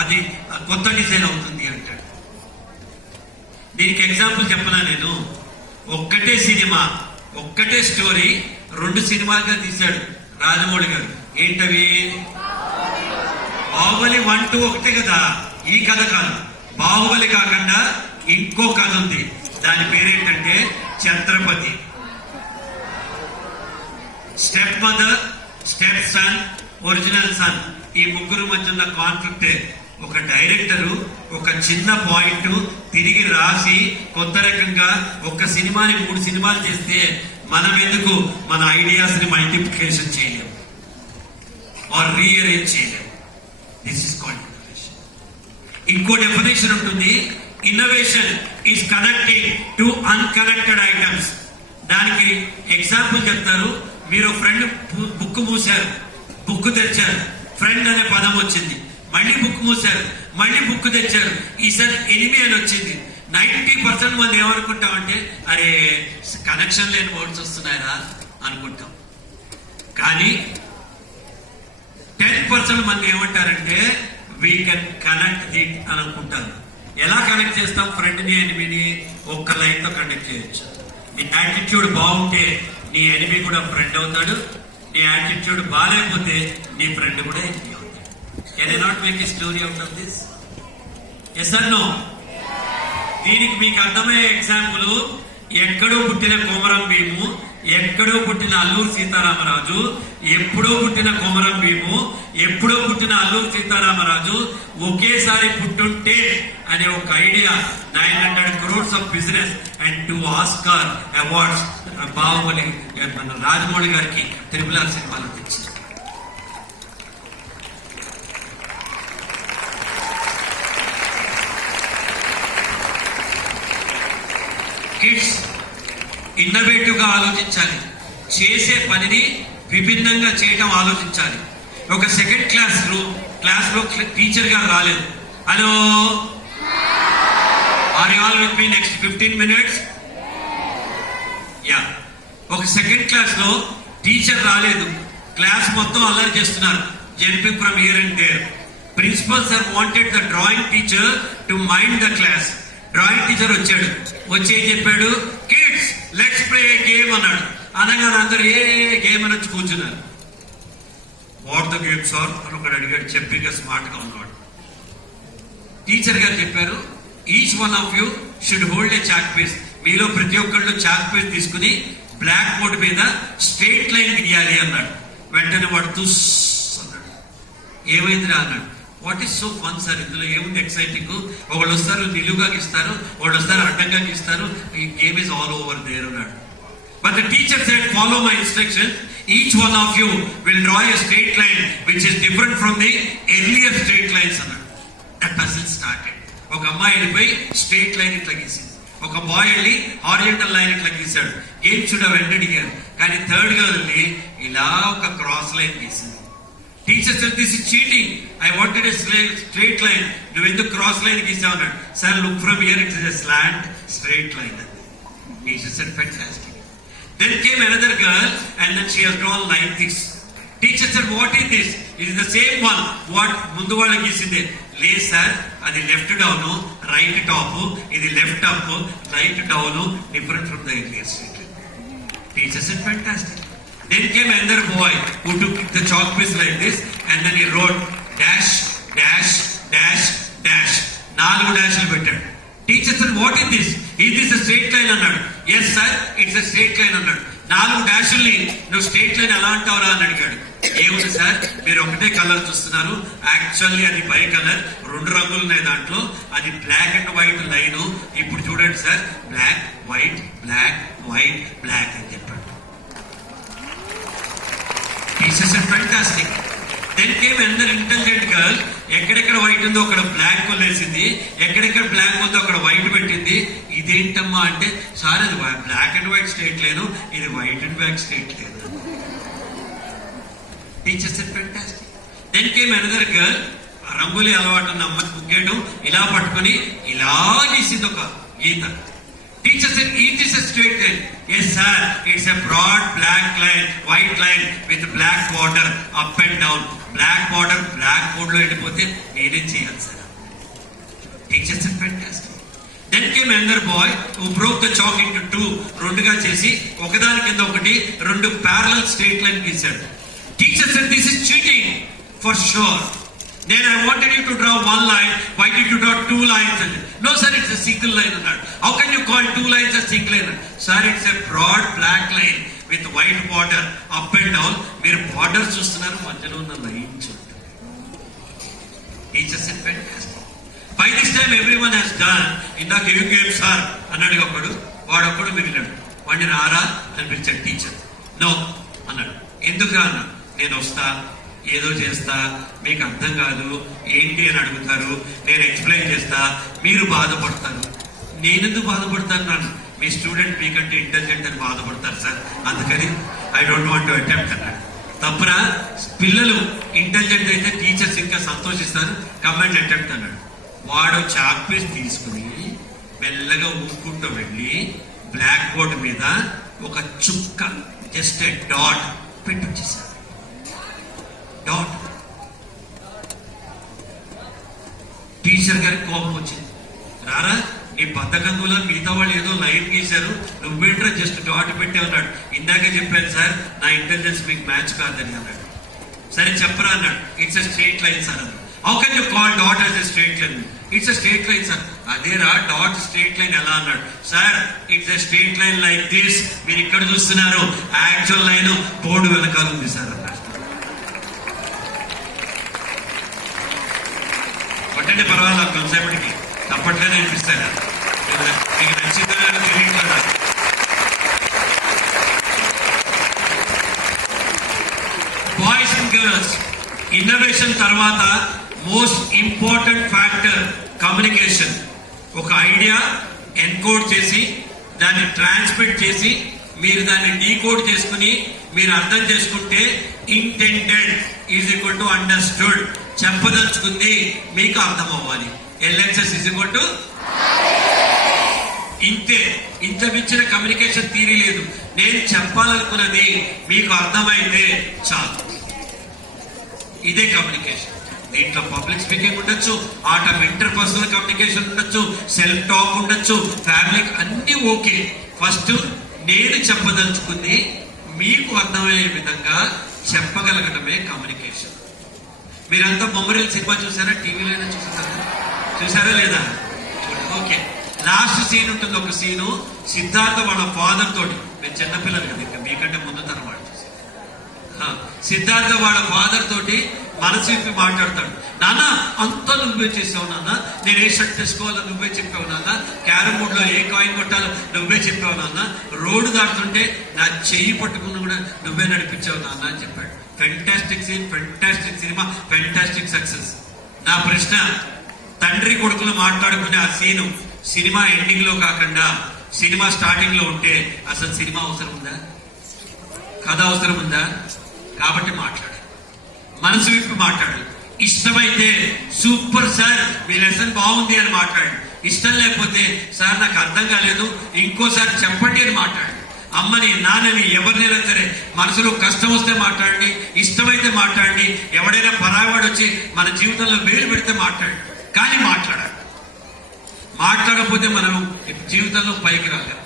అది కొత్త డిజైన్ అవుతుంది అంటాడు. దీనికి ఎగ్జాంపుల్ చెప్పనా నేను? ఒక్కటే సినిమా, ఒక్కటే స్టోరీ 2 సినిమాలుగా తీశాడు రాజమౌళి గారు. ఏంటవి? బాహుబలి 1, 2 ఒకటే కదా. ఈ కథ కాదు, బాహుబలి కాకుండా ఇంకో కథ ఉంది. దాని పేరేంటంటే Chhatrapati. Step mother, step son, original son, ఈ ముగ్గురు మధ్య ఉన్న కాన్ఫ్లిక్టే. ఒక డైరెక్టరు ఒక చిన్న పాయింట్ తిరిగి రాసి కొత్త రకంగా ఒక సినిమాని 3 సినిమాలు చేస్తే మనం ఎందుకు మన ఐడియాస్ ని మల్టిప్లికేషన్ చేయలేము ఆర్ రీఅరేంజ్ చేయలేము. This is called innovation. ఇంకో డెఫినేషన్ ఉంటుంది. Innovation is connecting to unconnected items. దానికి ఎగ్జాంపుల్ చెప్తారు. మీరు ఫ్రెండ్ బుక్ మూసారు, బుక్ తెచ్చారు, ఫ్రెండ్ అనే పదం వచ్చింది. మళ్ళీ బుక్ మూసారు, మళ్ళీ బుక్ తెచ్చారు, ఈసారి ఎనిమి అని వచ్చింది. 90% మంది ఏమనుకుంటామంటే అరే కనెక్షన్ లేని వర్డ్స్ వస్తున్నాయరా అనుకుంటాం. కానీ 10% మంది ఏమంటారంటే వీ కెన్ కనెక్ట్ ఇట్ అని అనుకుంటారు. ఎలా కనెక్ట్ చేస్తాం ఫ్రెండ్ని ఎనిమిని? ఒక్క లైన్ తో కనెక్ట్ చేయొచ్చు. నీ యాటిట్యూడ్ బాగుంటే నీ ఎనిమి కూడా ఫ్రెండ్ అవుతాడు. నీ యాటిట్యూడ్ బాగాలేకపోతే నీ ఫ్రెండ్ కూడా ఎనిమి అవుతాడు. Can I not make a story out of this? Yes or no? దీనికి మీకు అర్థమయ్యే ఎగ్జాంపుల్, ఎక్కడో పుట్టిన కొమరం భీము, ఎక్కడో పుట్టిన అల్లూరు సీతారామరాజు, ఎప్పుడో పుట్టిన కొమరం భీము, ఎప్పుడో పుట్టిన అల్లూరు సీతారామరాజు ఒకేసారి పుట్టుంటే అనే ఒక idea 900 crores of business and 2 Oscar awards Baahubali మన రాజమౌళి గారికి RRR సినిమాలో తెచ్చింది. కిడ్స్ ఇన్నోవేటివ్ గా ఆలోచించాలి. చేసే పనిని విభిన్నంగా చేయటం ఆలోచించాలి. ఒక సెకండ్ క్లాస్ లో టీచర్ గారు రాలేదు. Hello, are you all with me next 15 minutes? Yeah. ఒక సెకండ్ క్లాస్ లో టీచర్ రాలేదు. క్లాస్ మొత్తం అల్లరి చేస్తున్నారు, jumping from here and there. Principal sir wanted the drawing teacher to mind the class. Drawing teacher వచ్చాడు. వచ్చి ఏం చెప్పాడు? Kids let's play a game అన్నాడు. అనగానే అందరూ ఏ గేమ్ అని వచ్చి కూర్చున్నారు. వాట్ ద గేమ్ సార్ అని ఒకడు అడిగాడు, చెప్పిగా స్మార్ట్ గా ఉన్నాడు. టీచర్ గారు చెప్పారు, each one of you should hold a chalk piece. మీలో ప్రతి ఒక్కళ్ళు చాక్ పీస్ తీసుకుని బ్లాక్ బోర్డ్ మీద స్ట్రైట్ లైన్ గీయాలి అన్నాడు. వెంటనే వాడు తుస్ అన్నాడు. ఏమైందిరా అన్నాడు. What is so fun sir, ఇందులో ఏముంది ఎక్సైటింగ్? ఒకళ్ళు వస్తారు నిలువుగా గీస్తారు, వాళ్ళు వస్తారు అడ్డంగా గీస్తారు, ఈ game is all over there అన్నాడు. But the teacher said follow my instructions, each one of you will draw a straight line which is different from the earlier straight lines అన్నాడు. That puzzle started. ఒక అమ్మాయి వెళ్ళిపోయి straight line ఇట్లా గీసింది, ఒక bye వెళ్ళి horizontal line ఇట్లా గీశాడు. Game should have ended here. కానీ థర్డ్ గర్ల్ వెళ్ళి ఇలా ఒక క్రాస్ లైన్ గీసింది. Teacher said this is cheating, I wanted a straight line, నువ్వు ఎందుకు క్రాస్ లైన్ గీసావు అన్నాడు. Sir look from here it is a slant straight line. Teacher said fantastic. Then came another girl and then she has drawn like this. Teacher said what is this? It is the same one what ముందు వాళ్ళు గీసిందే. లేదు sir, అది left down, right top, ఇది left up, right down, different from the earlier straight line. Teacher said fantastic. Then came another boy who took the chalk piece like this and then he wrote dash, dash, dash, dash. 4 డాష్లు పెట్టాడు. Teacher said what is this? Is this a straight line అన్నాడు. Yes sir, it's a straight line అన్నాడు. 4 డాష్ల్ని నువ్వు straight line ఎలా అంటావురా అని అడిగాడు. ఏముంది sir, మీరు ఒకటే కలర్ చూస్తున్నారు, యాక్చువల్లీ అది బై కలర్, 2 రంగులు ఉన్నాయి దాంట్లో, అది బ్లాక్ అండ్ వైట్ లైన్. ఇప్పుడు చూడండి sir, black white black white black అని చెప్పాడు. Teacher said fantastic. Then came another intelligent girl. ఎక్కడెక్కడ వైట్ ఉందో అక్కడ బ్లాక్ వేసింది, ఎక్కడెక్కడ బ్లాక్ ఉందో అక్కడ వైట్ పెట్టింది. ఇదేంటమ్మా అంటే, సార్ అది బ్లాక్ అండ్ వైట్ స్ట్రైట్ లేదు, ఇది వైట్ అండ్ బ్లాక్ స్ట్రైట్ లేదు. Teacher said fantastic. Then came another girl. రంగులి అలవాటు ఉన్న అమ్మకి ముగ్గేయడం, ఇలా పట్టుకొని ఇలా గీసింది ఒక గీత. Teacher said, "Is this a straight line?" "Yes, sir. It's a broad black line, white line with black border up and down." Black border, black board లో వెళ్ళిపోతే నేనేం చేయాలి sir? Teacher said, "Fantastic." Then came another boy who broke the chalk into two. రెండుగా చేసి ఒకదాని కింద ఒకటి రెండు parallel straight line గీశాడు. Teacher said, "This is cheating for sure." Then I wanted you to draw one line. Why did you draw two lines? "No sir, it's a single line." "How can you call two lines a single line?" "Sir, it's a broad black line with white border up and down." మీరు border చూస్తున్నారు, మధ్యలో ఉన్న line చూడండి. Teacher said, "Fantastic." By this time everyone has done. ఇందాక ఏం game sir అన్నాడు ఒకడు, వాడొక్కడు మిగిలాడు. వాడిని రారా అని పిలిచాడు టీచర్. "నో" అన్నాడు. "ఎందుకు రా?" అన్నా. "నేను వస్తా, ఏదో చేస్తా, మీకు అర్థం కాదు ఏంటి అని అడుగుతారు, నేను ఎక్స్ప్లెయిన్ చేస్తా, మీరు బాధపడతారు." "నేనెందుకు బాధపడతాను నాన్న?" "మీ స్టూడెంట్ మీకంటే ఇంటెలిజెంట్ అని బాధపడతారు సార్, అందుకని I don't want to attempt" అన్నాడు. తప్పురా, పిల్లలు ఇంటెలిజెంట్ అయితే టీచర్స్ ఇంకా సంతోషిస్తారు, కమెంట్ అటెంప్ట్ అన్నాడు. వాడు చాక్ పీస్ తీసుకుని మెల్లగా ఊపుకుంటూ వెళ్ళి బ్లాక్ బోర్డ్ మీద ఒక చుక్క, జస్ట్ ఎ డాట్ పెట్టి వచ్చేసాడు. డాట్. టీచర్ గారికి కోపం వచ్చింది. "రారా, నీ బద్దకంగులో మిగతా వాళ్ళు ఏదో లైన్ గీశారు, నువ్వేంట్రా జస్ట్ డాట్ పెట్టి" అన్నాడు. "ఇందాకే చెప్పాను సార్, నా ఇంటెలిజెన్స్ మీకు మ్యాచ్ కాదని" అన్నాడు. "సరే చెప్పరా" అన్నాడు. "It's a straight line sir" అన్నాడు. "How can you call dot as a straight line?" "It's a straight line sir." "అదేరా డాట్ స్ట్రైట్ లైన్ ఎలా?" అన్నాడు. "Sir, it's a straight line like this. మీరు ఇక్కడ చూస్తున్నారు, యాక్చువల్ లైన్ బోర్డు వెనకాల ఉంది sir" అన్నాడు. కొట్టండి పర్వాలేదు, కొంతసేపటికి తప్పట్లేదు అనిపిస్తారా? మీకు నచ్చిందో తెలియట్లేదా? బాయ్స్ అండ్ గర్ల్స్, ఇన్నోవేషన్ తర్వాత మోస్ట్ ఇంపార్టెంట్ ఫ్యాక్టర్ కమ్యూనికేషన్. ఒక ఐడియా ఎన్కోడ్ చేసి దాన్ని ట్రాన్స్మిట్ చేసి మీరు దాన్ని డీకోడ్ చేసుకుని మీరు అర్థం చేసుకుంటే intended is equal to understood. చెప్పదలుచుకుంది మీకు అర్థం అవ్వాలి. ఎల్ఎన్ఎస్ ఈజ్ ఈక్వల్ టు ఇంతే. ఇంత మించిన కమ్యూనికేషన్ థియరీ లేదు. నేను చెప్పాలనుకున్నది మీకు అర్థమైతే చాలు. ఇదే కమ్యూనికేషన్. దీంట్లో పబ్లిక్ స్పీకింగ్ ఉండొచ్చు, ఆర్ట్ ఆఫ్ ఇంటర్పర్సనల్ కమ్యూనికేషన్ ఉండొచ్చు, సెల్ఫ్ టాక్ ఉండొచ్చు, ఫ్యామిలీ, అన్ని ఓకే. ఫస్ట్ నేను చెప్పదలుచుకుంది మీకు అర్థమయ్యే విధంగా చెప్పగలగడమే కమ్యూనికేషన్. మీరంతా బొమ్మరిల్ సినిమా చూసారా? టీవీలో చూసారా లేదా? ఓకే. లాస్ట్ సీన్ ఉంటుంది, ఒక సీను సిద్ధార్థ వాళ్ళ ఫాదర్ తోటి, మీరు చిన్నపిల్లలు కదా, ఇంకా మీకంటే ముందు తరం వాళ్ళు. సిద్ధార్థ వాళ్ళ ఫాదర్ తోటి మనసు విప్పి మాట్లాడతాడు. "నాన్న, అంతా నువ్వే చేసావు నాన్న, నేను ఏ షర్ట్ తీసుకోవాలో నువ్వే చెప్పావు నాన్న, క్యారమ్ బోర్డ్ లో ఏ కాయిన్ కొట్టాలో నువ్వే చెప్పావు నాన్న, రోడ్డు దాటుతుంటే నా చెయ్యి పట్టుకుని కూడా నువ్వే నడిపించావు నాన్న" అని చెప్పాడు. Fantastic scene, fantastic cinema, fantastic success. నా ప్రశ్న, తండ్రి కొడుకులు మాట్లాడుకునే ఆ సీను సినిమా ఎండింగ్ లో కాకుండా సినిమా స్టార్టింగ్ లో ఉంటే అసలు సినిమా అవసరం ఉందా? కథ అవసరం ఉందా? కాబట్టి మాట్లాడు, మనసు విప్పి మాట్లాడు. ఇష్టమైతే సూపర్ సార్, మీ లెసన్ బాగుంది అని మాట్లాడు. ఇష్టం లేకపోతే సార్ నాకు అర్థం కాలేదు, ఇంకోసారి చెప్పండి అని మాట్లాడు. అమ్మని, నాన్నని, ఎవరినైనా సరే మనసులో కష్టం వస్తే మాట్లాడండి, ఇష్టమైతే మాట్లాడండి. ఎవడైనా పరాయవాడు వచ్చి మన జీవితంలో వేలు పెడితే మాట్లాడు, కానీ మాట్లాడాలి. మాట్లాడకపోతే మనం జీవితంలో పైకి రాలేం.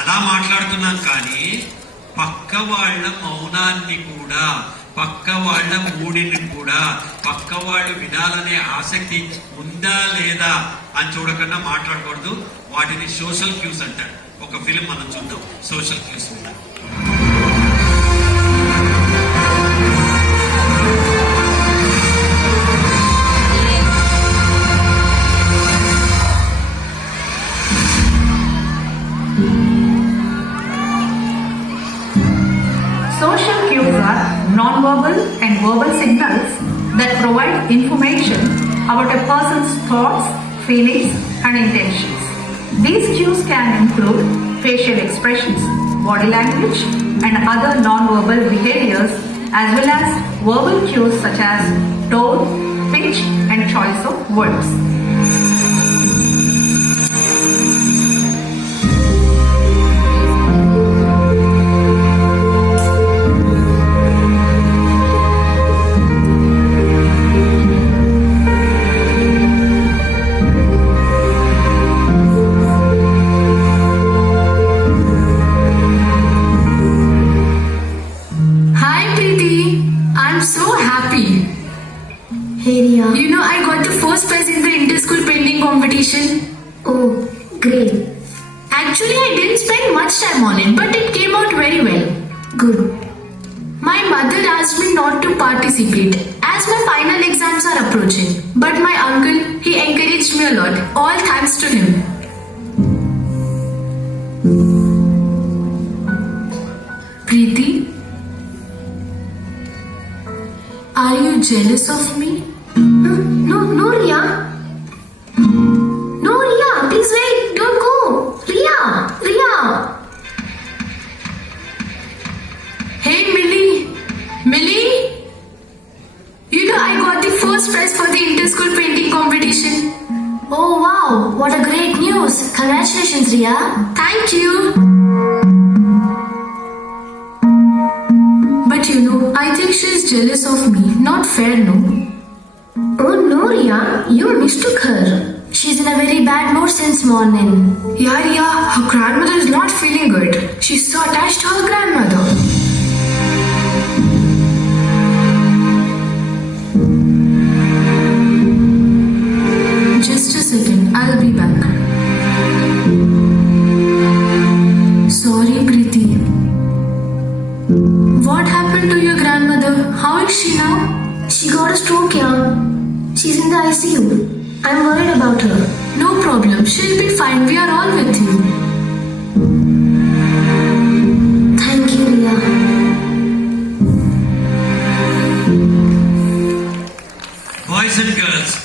అలా మాట్లాడుతున్నాం, కానీ పక్క వాళ్ళ మౌనాన్ని కూడా, పక్క వాళ్ళ మూడిని కూడా, పక్క వాళ్ళు వినాలనే ఆసక్తి ఉందా లేదా అని చూడకుండా మాట్లాడకూడదు. వాటిని సోషల్ క్యూస్ అంటారు. ఒక ఫిలిం మనం చూద్దాం, social cues. Social cues are non-verbal and verbal signals that provide information about a person's thoughts, feelings, and intentions. These cues can include facial expressions, body language, and other non-verbal behaviors, as well as verbal cues such as tone, pitch, and choice of words. Riya? You know, I got the first prize in the inter-school painting competition. Oh, great. Actually, I didn't spend much time on it, but it came out very well. Good. My mother asked me not to participate as my final exams are approaching. But my uncle, he encouraged me a lot. All thanks to him. Preeti, are you jealous of me? No, Riya. No, Riya, please wait. Don't go. Riya. Hey, Millie. Millie? You know, I got the first prize for the inter-school painting competition. Oh, wow. What a great news. Congratulations, Riya. Thank you. But you know, I think she's jealous of me. Not fair, no? Oh, no, Riya. You mistook her. She's in a very bad mood since morning. Yeah, her grandmother is not feeling good. She's so attached to her grandmother. Just a second, I'll be back. Sorry, Preeti. What happened to your grandmother? How is she now? She got a stroke, yeah. She's in the ICU. I'm worried about her. No problem, she'll be fine. We are all with you.